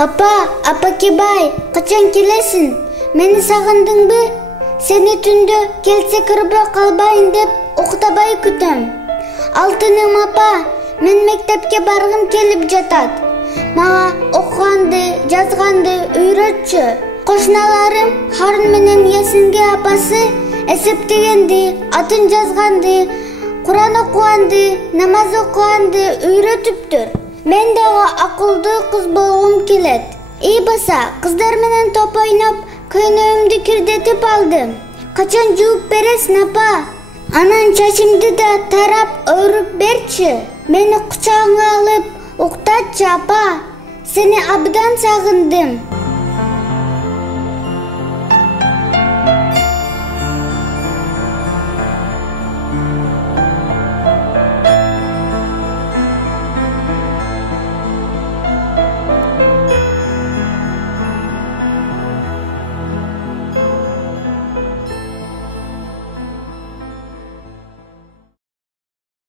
Апа Кебай, качан келесин? Мени сагындыңбы? Сени түндө келсе кырбы калбайын деп уктабай күтөм. Алтыным апа, мен мектепке баргым келип жатат. Мага окуганды, жазганды үйрөтчү. Кошуналарым Харун менен Ясинге апасы эсептегенди, атын жазганды, Куран окуганды, намаз окуганды үйрөтүптүр. Мен дагы акылдуу кыз болгум келет. Баса, кыздар менен топ ойноп, көйнөгүмдү кирдетип алдым. Качан жууп бересиң, апа? Анан чачымды да тарап өрүп берчи. Мени кучагыңа алып уктатчы, апа. Сени абдан сагындым.